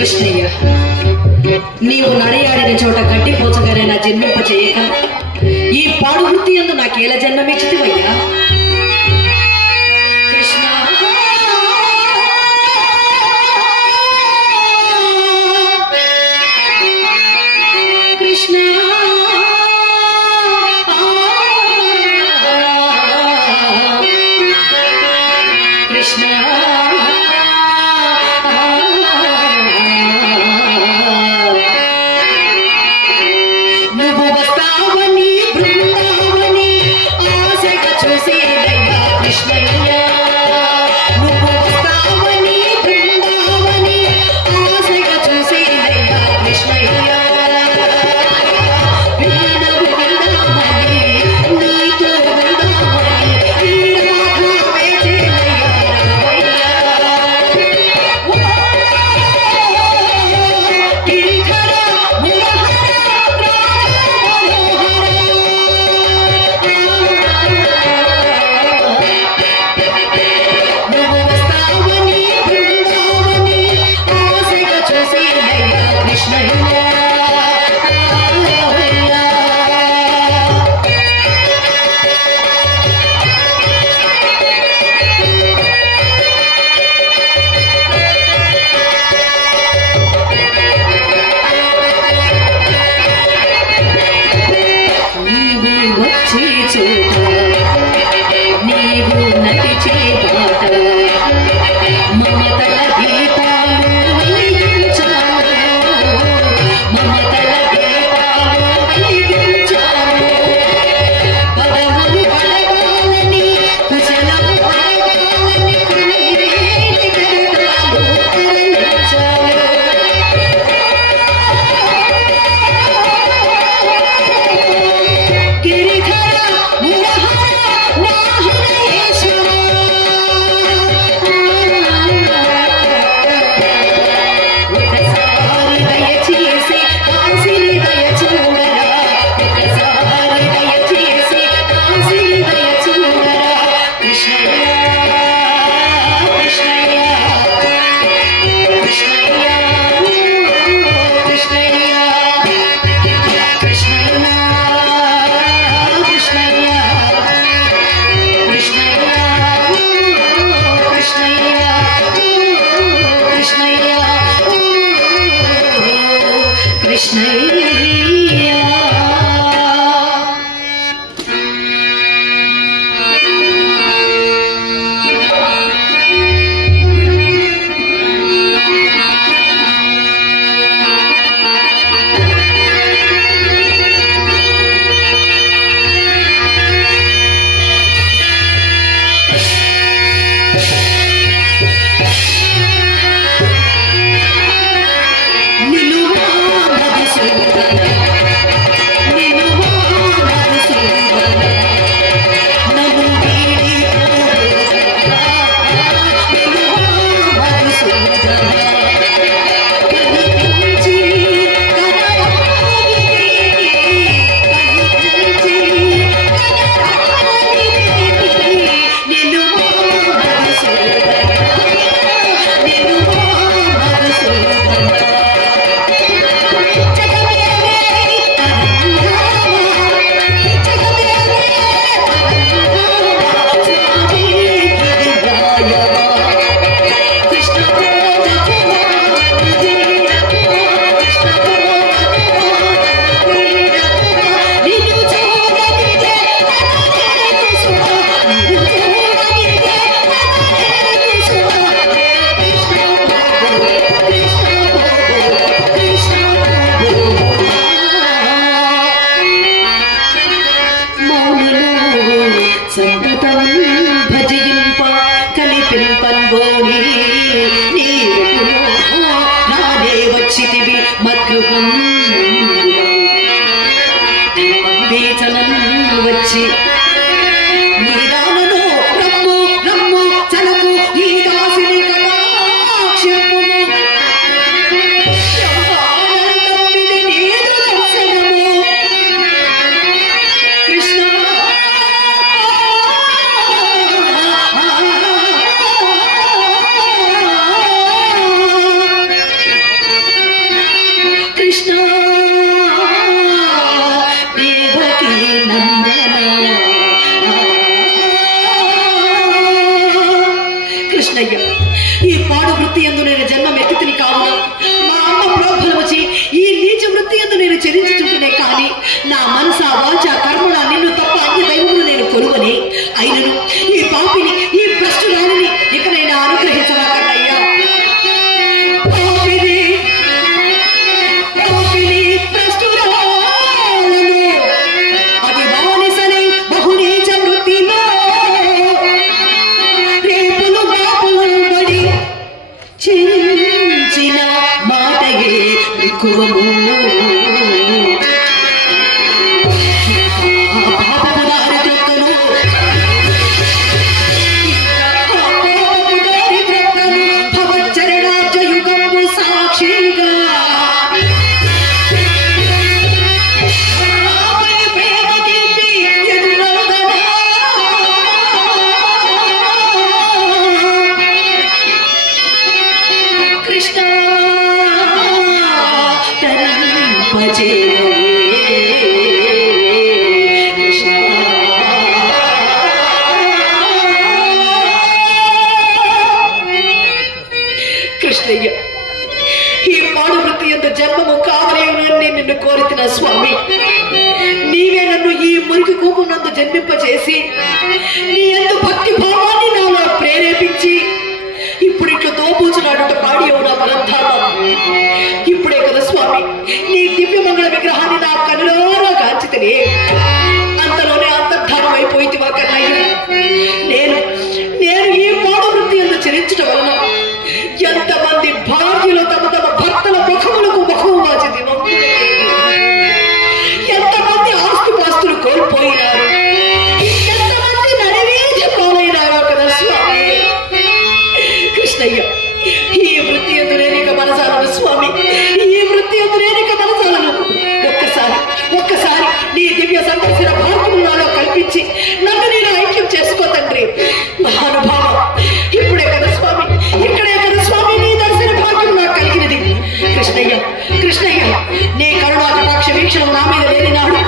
కృష్ణయ్య, నీవు నడయాడిన చోట గడ్డి పోచగానే నా జన్మింప చేయక ఈ పాడు వృత్తి ఎందు నాకేలా జన్మమిచ్చితివయ్యా? కృష్ణ కృష్ణ కృష్ణ నువ్వు వస్తావని బృందావని ఆశగా చూసి ఎందు నేను జన్మమెత్తితిని కావున మా అమ్మ ప్రోద్బలముచి ఈ నీచ వృత్తి ఎందు నేను చరించుచుంటునే కానీ నా మనస వాచ కర్మణ నిన్ను తప్ప అన్య దైవమును నేను కొనుగొని అయినను ఈ పాపిని ఈ భ్రష్టురాలిని ఇకనైనా అనుగ్రహించవా కన్నయ్యా. చించిన మాటయే ఎక్కువము భవచ్చరణాబ్జయుగము సాక్షిగా కృష్ణ కృష్ణయ్య, ఈ పాడు వృత్తి ఎంత జన్మము కావలేనని నిన్ను కోరిన స్వామి, నీవే నన్ను ఈ మురికి కూపునందు జన్మింపచేసి నీ ఎందు భక్తి భావాన్ని నాలో ప్రేరేపించి ఇప్పుడు ఇట్లా దోపూచున్నాడు పాడియవు నా బలంధానం. ఇప్పుడే కదా స్వామి నీ దివ్యమంగళ విగ్రహాన్ని నా కనులారా గాంచితేనే అంతలోనే అంతర్ధానం అయిపోయితివా కన్నయ్య. నేను ఈ పాడు వృత్తి ఎందు చరించడం వలన ఎంతమంది భార్యలు తమ తమ భర్తల ముఖములకు ముఖము వాచింది, ఎంతమంది ఆస్తిపాస్తులు కోల్పోయినారు, ఎంతమంది నడివేసి పాలైనారో కదా స్వామి. కృష్ణయ్య, ఈ వృత్తి ఎందు నేనిక మనసాలను స్వామి, ఈ వృత్తి ఎందు నేనిక మనసాలను. ఒక్కసారి నీ దివ్య సందర్శన భాగ్యము నాలో కల్పించి నన్ను నేను ఐక్యం చేసుకో తండ్రి. మహానుభావ, ఇప్పుడే కదా స్వామి, ఇక్కడే కదా స్వామి నీ దర్శన భాగ్యం నాకు కలిగినది. కృష్ణయ్య, నీ కరుణా కటాక్ష వీక్షణం నా మీద లేని నాడు,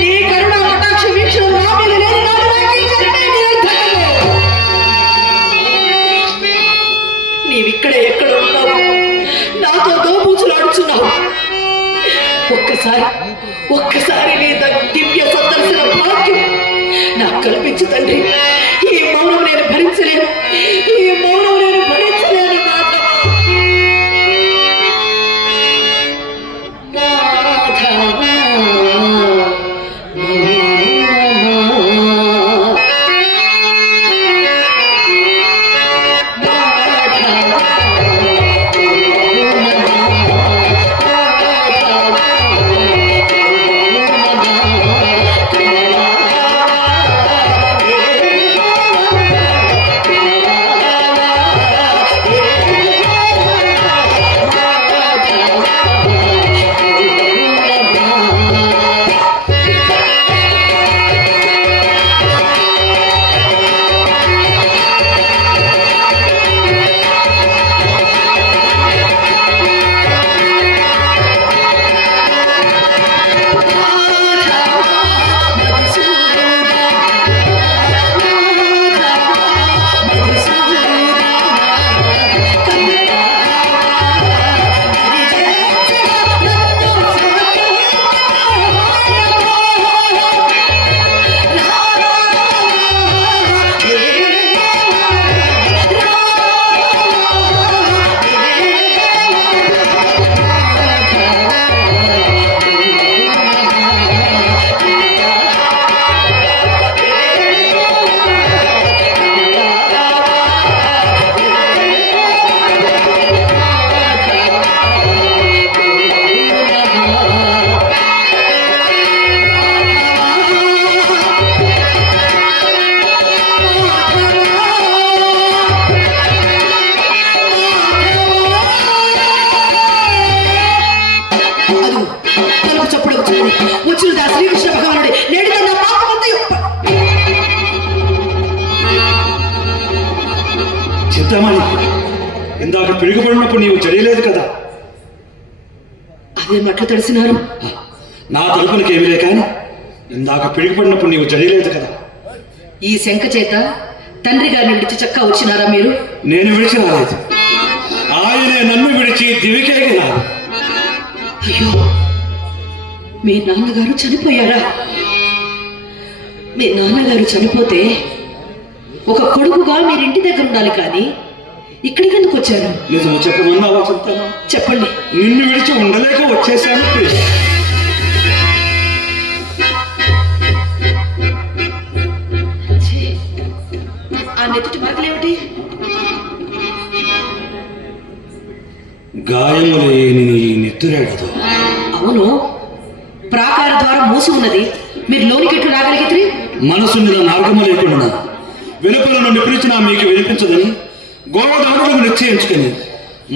నీ కరుణా కటాక్ష వీక్షణం నా మీద లేని నాడు నీవిక్కడే ఎక్కడ ఉన్నావు, నాతో దోబూచులాడుచున్నావు. ఒక్కసారి నీ దివ్య సందర్శన భాగ్యం నాకు కల్పించు తండ్రి. ఈ మౌనం నేను భరించలేను, ఈ మౌనం నేను భరించలేను. వచ్చిన శ్రీకృష్ణ భగవానుడి నేడు నా పాపమంతా చింతామణి, ఇందాక పిడుగుపడినప్పుడు నీవు చర్యలేదు కదా. అదే మట్లు తెలిసినారు. నా తలుపులకి ఏమి లే కానీ ఇందాక పిడుగుపడినప్పుడు నీవు చర్యలేదు కదా. ఈ శంఖ చేత తండ్రి గారిని విడిచి చక్క వచ్చినారా మీరు? నేను విడిచి రాలేదు. మీ నాన్నగారు చనిపోయారా? మీ నాన్నగారు చనిపోతే ఒక కొడుకుగా మీరు ఇంటి దగ్గర ఉండాలి, కానీ ఇక్కడికి ఎందుకు వచ్చారు? నిజము చెప్పమన్నావా చెప్తాను. చెప్పండి. నిన్ను విడిచి ఉండలేక వచ్చేసాను. ఆ నెత్తుటి మరకలేమిటి? గాయము లేని ఈ నెత్తురేడదు. అవును, ప్రాకార ద్వారం మూసి ఉన్నది, మీరు లోనికి ఎట్లు రాగలిగితే? మనసు మీద మార్గము లేకుండా వెలుపల నుండి పిలిచినా మీకు వినిపించదని గోడదారులకు నిశ్చయించుకొని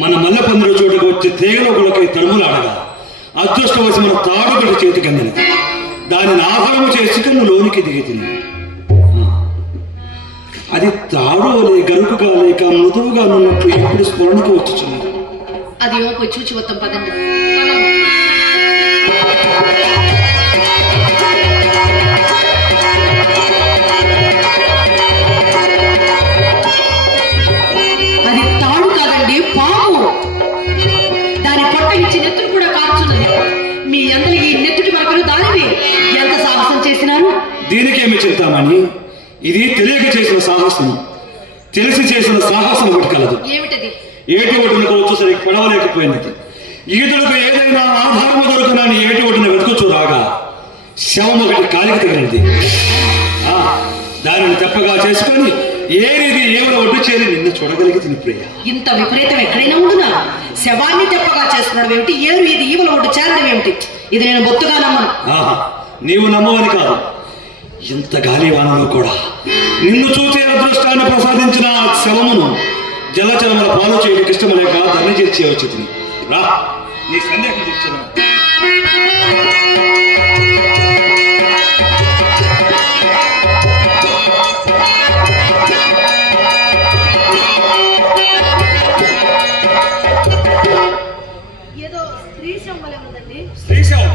మన మల్లె పందిరి చోటుకు వచ్చి తీగలో గులకై తరుములాడగా అదృష్టవశమైన తాడుగడ చేతికి అందినది. దానిని ఆహారము చేసుకుని లోనికి దిగి తిని అది తాడు వలె గరుకుగా లేక మృదువుగా ఉన్నట్లు ఎప్పుడు స్మరణకు వచ్చుచున్నది. అది పోయి చూచి వద్దాం పదండి. అది తాడు కాదండి, పాము. దాని పొట్ట ఇచ్చి నెత్తులు కూడా కాల్చున్నది. మీ అందరి ఈ నెత్తుటి మరకలు దానివి. ఎంత సాహసం చేసినారు? దీనికేమి చెప్తామని? ఇది తెలియక చేసిన సాహసం, తెలిసి చేసిన సాహసం ఒకటి కలదు. ఏమిటది? ఏటి ఒడ్డునకు వచ్చేసరికి పడవలేకపోయినది. ఈదులకు ఏదైనా ఆధారము దొరకనని ఏటి ఒడ్డున వెతుకుచూ రాగా శవం ఒకటి కాలికి తగిలింది. దానిని తెప్పగా చేసుకొని ఏది ఏమైనా ఒడ్డు చేరి నిన్ను చూడగలిగి తిని ప్రియ. ఇంత విపరీతం ఎక్కడైనా ఉండునా? శవాన్ని తెప్పగా చేస్తున్నాడు ఏమిటి? ఏరు ఇది ఈవల ఒడ్డు చేరడం ఏమిటి? ఇది నేను బొత్తుగా నమ్మను. నీవు నమ్మవని కాదు, ఇంత గాలివానలో కూడా నిన్ను చూసే అదృష్టాన్ని ప్రసాదించిన శవమును జలచరముల పాలు చేయడానికి ఇష్టం లేక ధర్ని చేర్చే వచ్చి రా, నీ సందేహం చెప్తున్నా. ఏదో స్త్రీ శవం ఉందండి. స్త్రీ శవం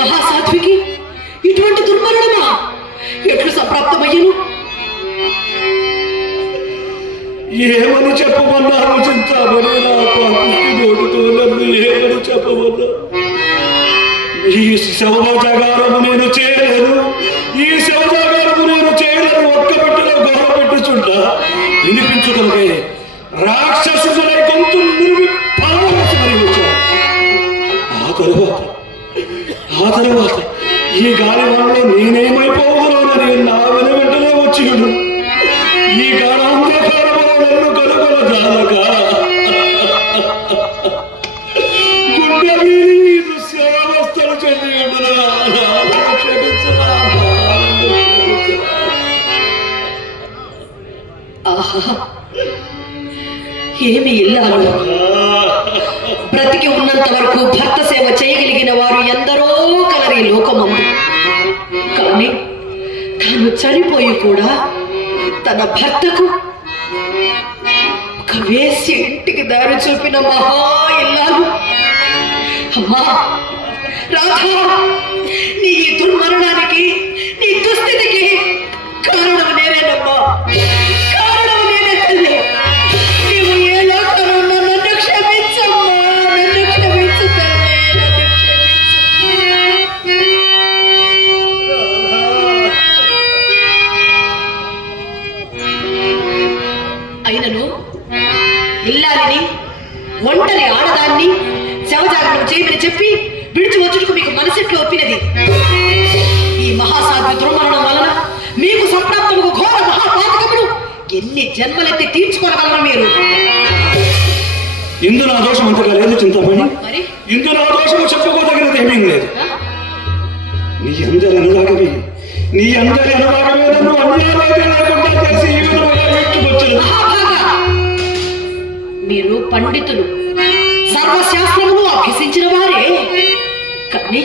మహాసాధ్వికి ఇటువంటి దుర్మరణమా? ఎట్లు సంప్రాప్తమయ్యను? ఏమని చెప్పమన్నారు చింతామణి? నా పాపిష్టి నోటితో నన్ను ఏమని చెప్పమన్నా? ఈ శవజాగారము నేను చేయలేను, ఈ శవజాగారము నేను చేయలేను. ఒక్క పెట్టిలో గొడవ పెట్టుచుంటా వినిపించుకుంటే రాక్షసులై గొంతు పాలవలసి వచ్చాను. ఆ తరువాత ఈ గాలి వాళ్ళలో నేనేమైపోగలనని నా వెంటనే వచ్చిడు. ఈ గాఢాంధకారము నన్ను కనుగొన జాలక గుండె వీరి దృశ్యావస్థలు చెందిండునా. ఆహా, ఏమి ఇల్లాలు! బ్రతికి ఉన్నంత వరకు భర్త సేవ చేయగలిగిన వారు ఎందరో కలరి లోకమందు. కానీ తాను చనిపోయి కూడా తన భర్తకు ఒక వేసి ఇంటికి దారి చూపిన మహా ఇల్లాలు. అమ్మా, రాధా, నీ ఈ దుర్మరణానికి, నీ దుస్థితికి కారణం నేనేనమ్మా, కారణం నేనే తల్లి. నీవు ఏ లోకంలో ఉన్నా నన్ను క్షమించమ్మా, నన్ను క్షమించు తల్లి, నన్ను క్షమించు. అయినను ఇల్లాలిని, ఒంటరి ఆడదాన్ని శవజాగరణం చేయమని చెప్పి విడిచి వచ్చుటకు మీకు మనసెట్లో ఒప్పినది. ఈ మహాసాధ్య దుర్మరణం వలన మీకు సంప్రాప్తముకు ఘోర మహాపాతకములు ఎన్ని జన్మలెత్తి తీర్చుకోగలరు మీరు? ఇందు నా దోషం అంతగా లేదు చింతమణి. మరి ఇందు నా దోషము చెప్పుకోదగినది ఏమీ లేదు. నీ అందరి అనురాగమే నన్ను అన్యాయం లేకుండా చేసి ఈ విధంగా ఎత్తుకొచ్చాను. మీరు పండితులు, సర్వశాస్త్రమును అభ్యసించిన వారే, కానీ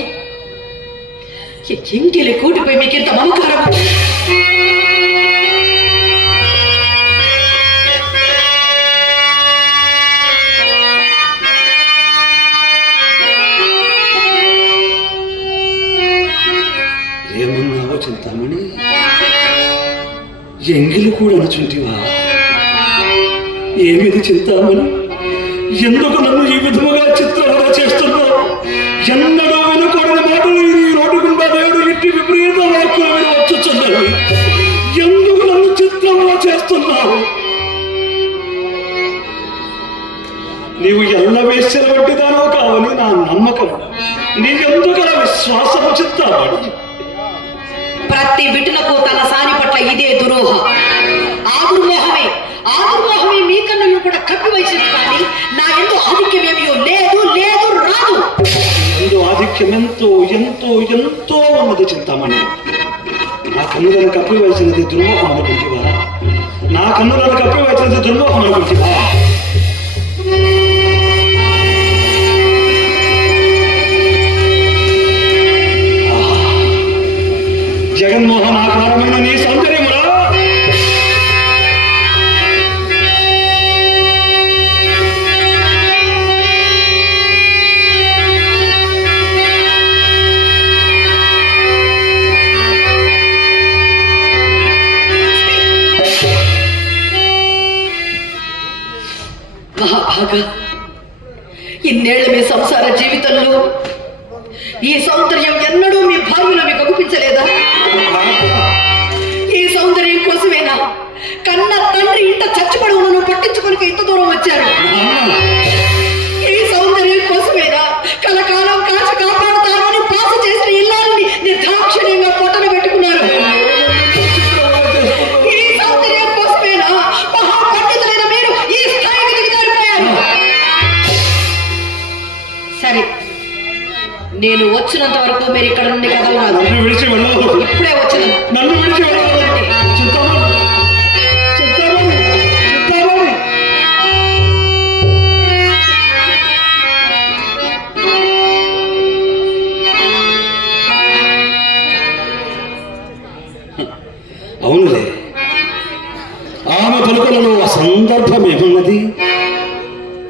ఇంటిలి కూటిపై మీకెంత మమకారము! ఏమన్నావో చింతామణి? ఎంగిలి కూడా అనుచుంటివా? ఏమిది చింతామణి? ఎందుకు నన్ను ఈ విధముగా చిత్రవద చేస్తున్నావు? ఎన్నడూ వినకూడని మాటలు ఈ రోడ్డు గుండా నేడు ఇంటి విపరీత వాక్కులు వినవచ్చుచున్నవి. ఎందుకు నన్ను చిత్రవద చేస్తున్నావు? నీవు ఎల్ల వేశ్యల వంటిదానో కావని నా నమ్మకం. నీకెందుకు విశ్వాసము చింతామణి? ప్రతి బిడ్డలకు తన సాని పట్ల ఇదే దురోహ. ఆ దుర్మోహమే మీ కన్నులను కూడా కప్పివేసింది. కానీ నా ఎందు ఆధిక్యమేమో లేదు, లేదు, రాదు. ఎందు ఆధిక్యం ఎంతో ఎంతో ఎంతో ఉన్నది చింతామణి. నా కన్నులను కప్పివేసినది దుర్మోహం అనుకుంటువా? నా కన్నులను కప్పివేసినది దుర్మోహం అనుకుంటువా? జగన్మోహన్ ఆకారమైన నీ సౌందర్యమురా! మహాభాగా, ఇన్నేళ్ల మీ సంసార జీవితంలో ఈ సౌందర్యం ఎన్నడూ మీ భార్యలో మీకు అగుపించలేదా? ఈ సౌందర్యం కోసమేనా కన్న తండ్రి ఇంట చచ్చిపడి ఉన్నను పట్టించుకొని ఇంత దూరం వచ్చారు? ఈ సౌందర్యం కోసమేనా కలకాలం కాచి కాపాడుతామని పాస చేసిన ఇల్లాలని నిర్దాక్షిణ్యంగా పొట్టన పెట్టుకున్నారు? ఈ సౌందర్యం కోసమేనా మహాపండితులైన మీరు ఈ స్థాయికి దిగజారిపోయారు? సరే, నేను వచ్చినంత వరకు మీరు ఇక్కడ నుండి కదలరాదు. ఇప్పుడే వచ్చిన నన్ను విడిచి అవునులే, ఆమె పలుకులలో సందర్భం ఏమున్నది?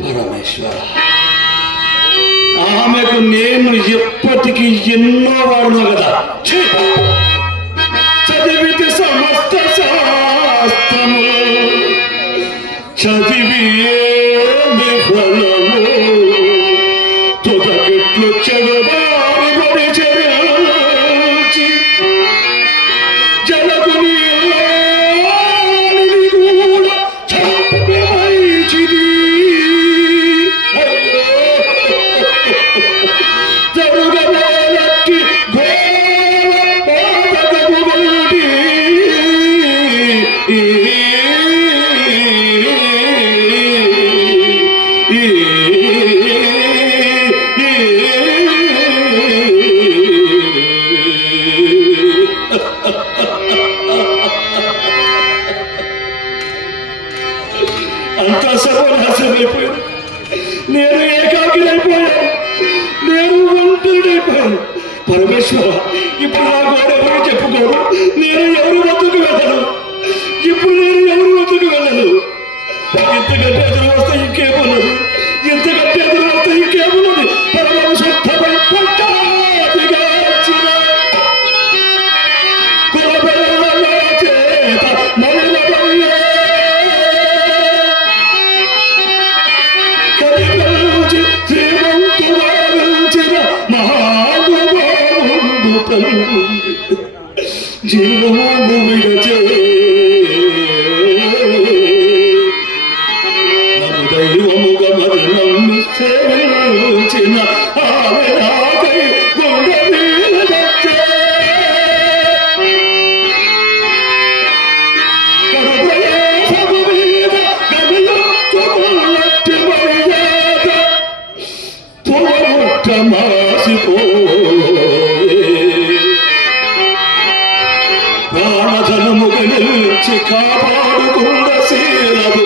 పరమేశ్వర, ఆమెకు నేను ఎప్పటికీ ఎన్నో వాడును కదా. చదివితే సమస్త శాస్త్రము చదివి ఫలము తుదకిట్లు చెడుదారి పడి చెరచి జలగుని కూడా చంపివైచిది. జరుగబోలట్టి గోడగబోటి అంతా సర్వనాశనమైపోయాను. నేను ఏకాకినైపోయాను. నేను ఒంటరినైపోయాను. పరమేశ్వర, ఇప్పుడు నా గోడ ఎవరు చెప్పుకోరు. నేను ఎవరు వద్దకు వెళ్ళను. ఇప్పుడు నేను ఎవరు వద్దకు వెళ్ళను. ఇంతకంటే ఎదురు వస్తే ఇంకేమున్నది? ఇంతకంటే ఎదురు వస్తే ఇంకేమున్నది? పరమ శుద్ధమై జీవము విడచే నన్ను దైవముగా మరి నన్ను సేవించిన ఆమె నాకై గుండె మీద వచ్చే. కడుపులో సభ మీద గడియొచ్చుకున్నట్టి మర్యాద పులముట్ట మాసిపోయే. ప్రాణధనము గెలిచి కాపాడుకున్న శీలము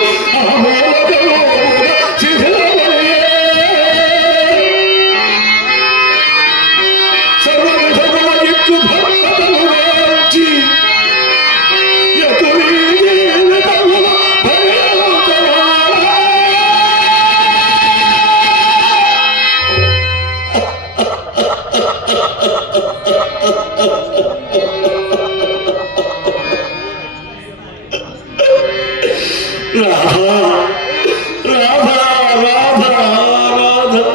రాధా రాధా రాధా రాధా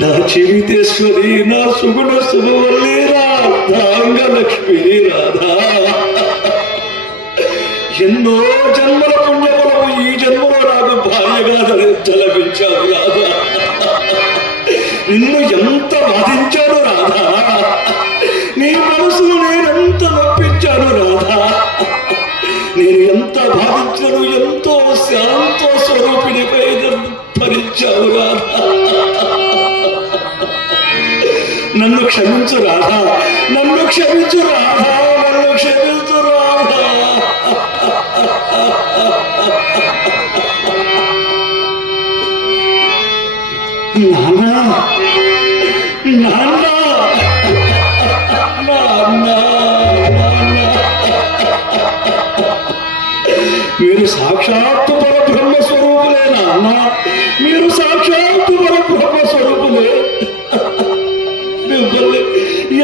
నా జీవితేశ్వరి నా సుగుణ శుభవల్లి రాధాంగలక్ష్మి రాధా. ఎన్నో జన్మల పుణ్యములకు ఈ జన్మలో నాకు భార్యగా జలపించావు రాధా. నిన్ను ఎంత బాధించాను రాధా, నీ మనసును నేనెంత నొప్పించాను రాధా. నేను ఎంత బాధించను, ఎంతో శాంత స్వరూపిణిపై భరించావు రాధా. నన్ను క్షమించు రాధా, నన్ను క్షమించు రాధా, నన్ను క్షమించు రాధా. నాన్న నాన్న మీరు సాక్షాత్తు పరబ్రహ్మ స్వరూపులే నాన్న, మీరు సాక్షాత్తు పరబ్రహ్మ స్వరూపులే. మిమ్మల్ని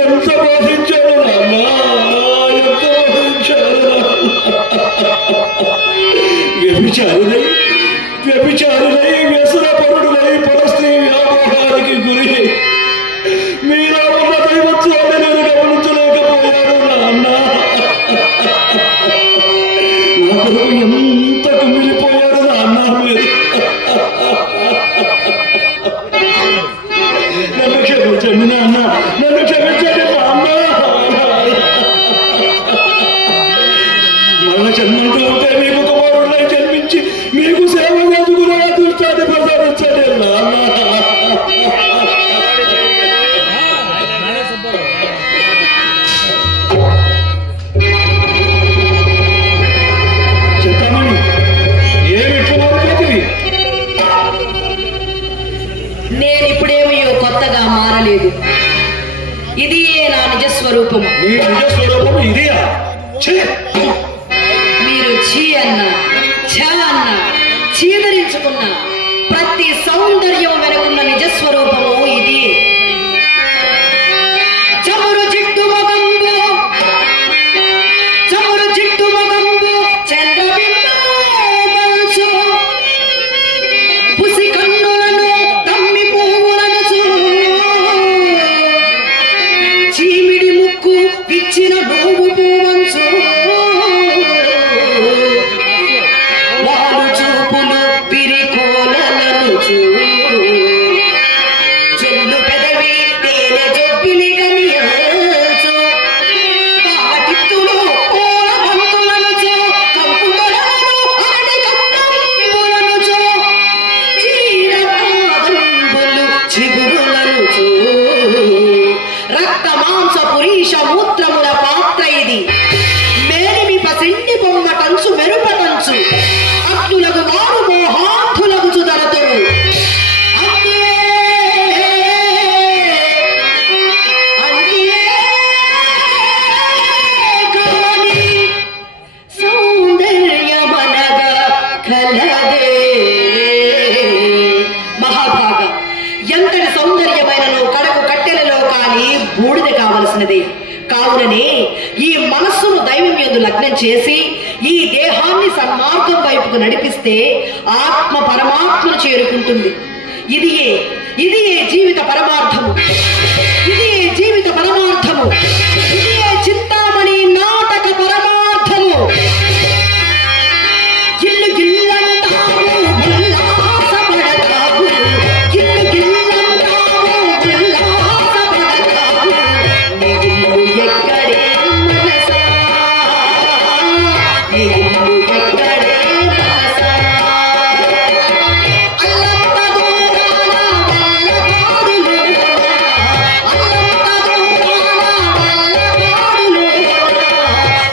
ఎంత బాధించాడు నాన్న, ఎంత బాధించాడు. వ్యభిచారులై వ్యభిచారులై వ్యసనపరుడులై పరస్త్రీ వ్యామోహానికి గురి మీలో ఉన్న దైవత్వాన్ని నేను గమనించలేకపోయాను నాన్న. నాకు ఎంత కుమిలిపోయాడు నాన్న మీరు. నన్ను క్షమించండి నాన్న, నన్ను క్షమించండి నాన్న. మరణ జన్మంటూ ఉంటే మీకు కుమారుడై జన్మించి మీకు సేవ చేసుకునే అదృష్టాన్ని ప్రసాదించండి నాన్న. నేనిప్పుడేమో కొత్తగా మారలేదు, ఇది నా నిజస్వరూపము. మీరు చీ అన్న ఛ అన్న చీదరించుకున్న ప్రతి సౌందర్యం వెనుకున్న నిజస్వరూపము ఇది. చమురు జిట్టు మగంబు చమురు జిట్టు మగంబు చంద్రబింబు పుసి కన్నులను తమ్మి పువ్వులను చీమిడి ముక్కు పిచ్చిన నోవు పూవంచు వాలు చూపులు పిరికోలను చొల్లు పెదవి తేనె జొబ్బిలి గనియచు పావతిత్తులు పూల బంతులను కంపు తొడలను అరటి కన్నంబులను చీరపాదంబులు చిగురులను రక్త మాంస పురీష మూత్రముల పాత్ర ఇది. మేలిమి పసిండి బొమ్మ టంచు మెరుపటంచు అత్తులకు వారు మోహార్థులకు చుదరతుడు. సౌందర్యమనగా కలదే మహాభాగ ఎంతటి సౌందర్యమైనను కడకు కట్టెలలో కానీ బూడిద కావలసినదే. కావుననే ఈ మనస్సును దైవం యందు లగ్నం చేసి ఈ దేహాన్ని సన్మార్గం వైపుకు నడిపిస్తే ఆత్మ పరమాత్మను చేరుకుంటుంది. ఇదియే ఇది జీవిత పరమార్థము, ఇది జీవిత పరమార్థము, ఇది చింతామణి నాటక పరమార్థము. గిల్లు గిల్లంటాము ఉల్లాసపడతాము, గిల్లు గిల్లంటాము ఉల్లాసపడతాము. నీ ఇల్లు ఎక్కడే మనసా, నీ ఇల్లు ఎక్కడే మనసా. అల్లంత దూరాన వల్లపాడులో, అల్లంత దూరాన వల్లపాడులో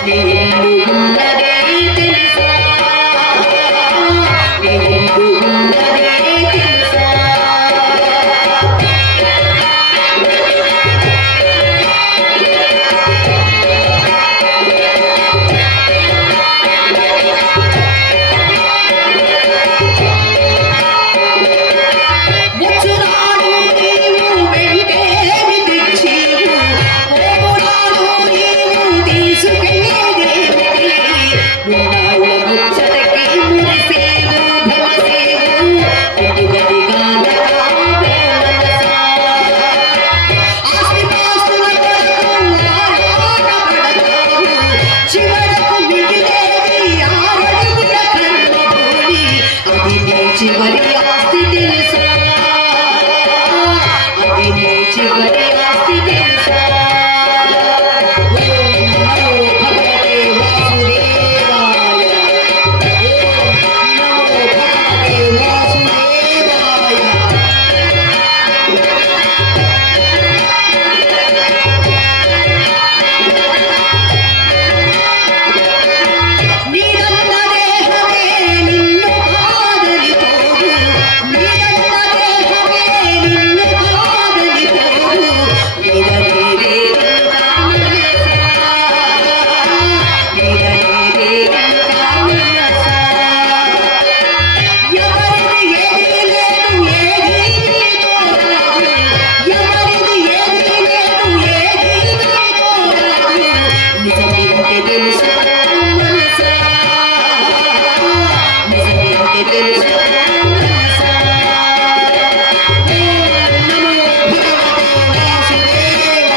నీ ఇల్లు ఉన్నదే తెలుసా, నీ ఇల్లు ఉన్నదే తెలుసా. వచ్చునాడు నీవు వెంటేమి తెచ్చివు, పోవునాడు నీవు తీసుకెళ్ళేదేమిటి. ఉన్నాళ్ళ ముచ్చటకి మురిసేవు భ్రమసేవు, ఎదుగదిగానగా మనసా. ఆస్తిపాస్తుల కొరకు ఆరాటపడతావు, చివరకు మిగిలేది 6 అడుగుల కర్మభూమి. అది నీ చివరి ఆస్తి తెలుసా, అది నీ చివరి ఆస్తి తెలుసా. ఓం నమో భగవతే వాసుదేవాయ, ఓం నమో భగవతే వాసుదేవాయ. నీదంత దేహమే నిన్ను కాదలిపోదు, నీదంత దేహమే నిన్ను కాదలిపోదు. నీదనేదేదంతా మనసా, నీదనేదేదంతా మనసా. ఎవరిది ఏది లేదు, ఏది నీతో రాదు, ఎవరిది ఏది లేదు, ఏది నీతో రాదు. నిజమేంటి తెలుసా మనసా, నిజమేంటి తెలుసా మనసా. ఓం నమో భగవతే వాసుదేవాయ.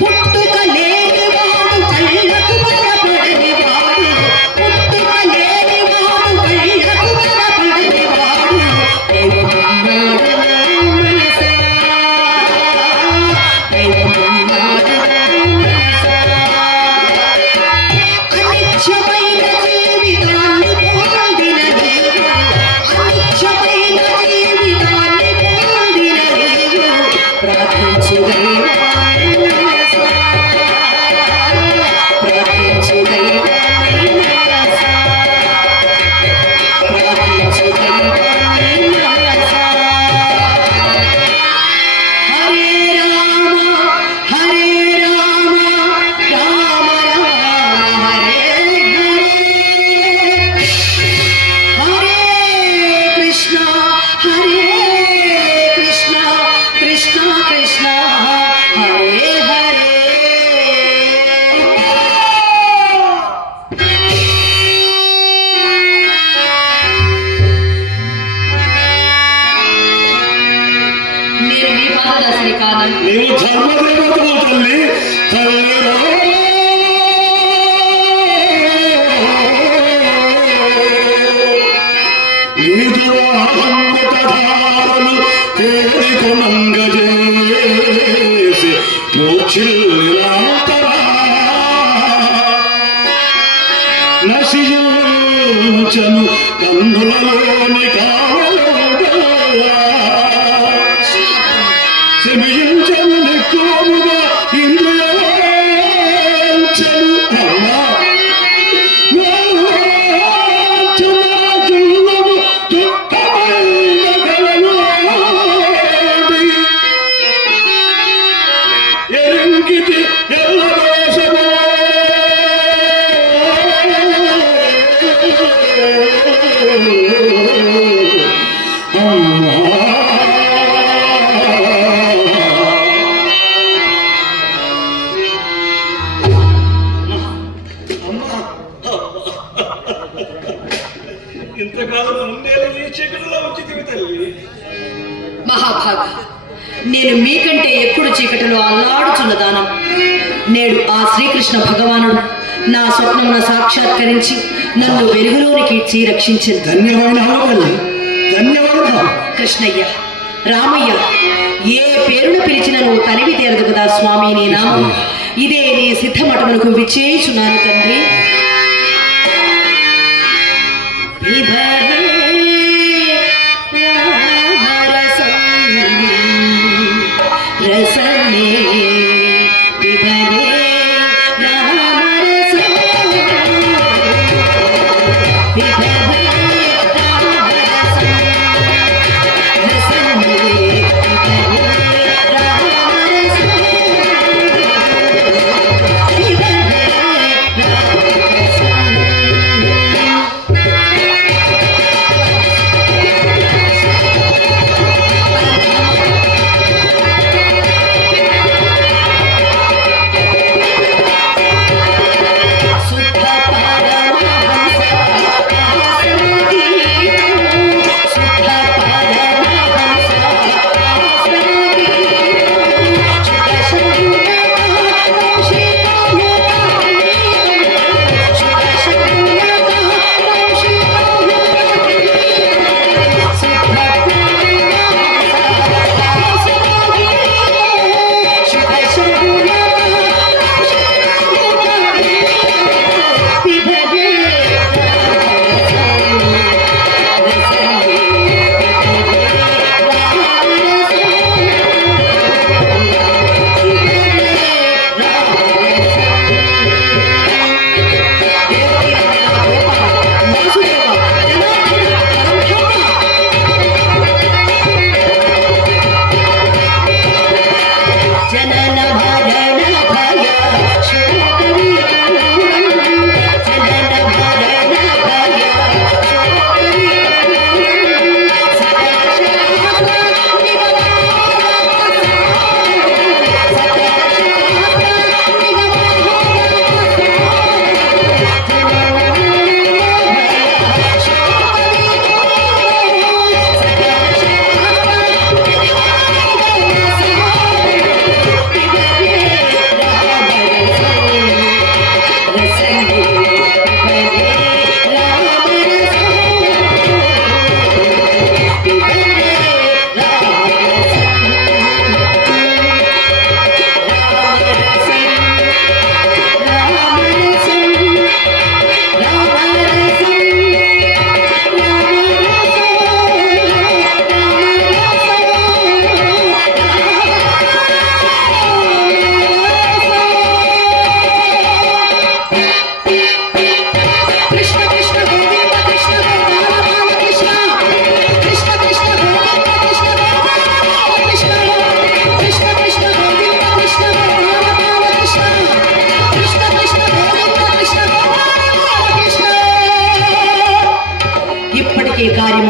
పుట్టుక లేనివాడు కళ్ళకు బలపడనివాడు, పుట్టుక లేనివాడు కళ్ళకు బలపడనివాడు. దైవమున్నాడు మనసా, దైవమున్నాడు మనసా. అనిత్యమైన జీవితాన్ని పొందిన నీవు, అనిత్యమైన జీవితాన్ని పొందిన నీవు ప్రార్థించు దైవాన్ని మనసా, ప్రార్థించు దైవాన్ని మనసా, ప్రార్థించు దైవాన్ని మనసా. హరే రామ హరే రామ, రామ రామ హరే హరే, హరే కృష్ణ హరే కృష్ణ, కృష్ణ కృష్ణ హరే హరే. నేను మీ పాదదాసిని కాదని నీవు ధర్మదేవతవు తల్లి, తల్లి నీతువాహంగతధారను తేరికొనంగజేసి మూర్ఛిల్లినాతరా నశించను కన్నులలోని కావలోగా, శమించను నెక్కువముగా ఇంద్రియవాంఛను. అమ్మా వాంఛనాజులము దుఃఖమైన కలలోడి, ఎరుంగితి ఎల్లవేషమో అమ్మా. నేను మీకంటే ఎక్కుడు చీకటిలో అల్లాడుచున్న దానం. నేడు ఆ శ్రీకృష్ణ భగవానుడు నా స్వప్నమున సాక్షాత్కరించి నన్ను వెలుగులోనికి ఇచ్చి రక్షించింది. ధన్యవాదాలు ధన్యవాదాలు. కృష్ణయ్య, రామయ్య, ఏ పేరును పిలిచిన నువ్వు తనివి తీరదు కదా స్వామి నీ నామం. ఇదే నీ సిద్ధమఠమునకు విచ్చేయుచున్నాను తండ్రి. రసమే పిబరే రామరసం పిబరే రామరసం రసమే పిబరే రామరసం పిబరే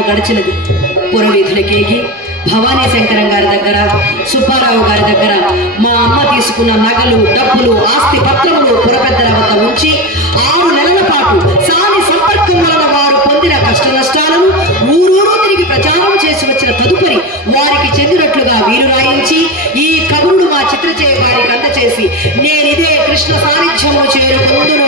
గడిచినది. పురవీధులకేగి భవానీ శంకరం గారి దగ్గర, సుబ్బారావు గారి దగ్గర మా అమ్మ తీసుకున్న నగలు, డబ్బులు, ఆస్తి పత్రములు పురపెద్దల వద్ద ఉంచి 6 నెలల పాటు సాని సంపర్కం వలన వారు పొందిన కష్ట నష్టాలను ఊరూరు తిరిగి ప్రచారం చేసి వచ్చిన తదుపరి వారికి చెందినట్లుగా వీలు రాయించి ఈ కబురుడు మా చిత్రచేయ వారికి అందచేసి నేనిదే కృష్ణ సాన్నిధ్యము చేరుకుందును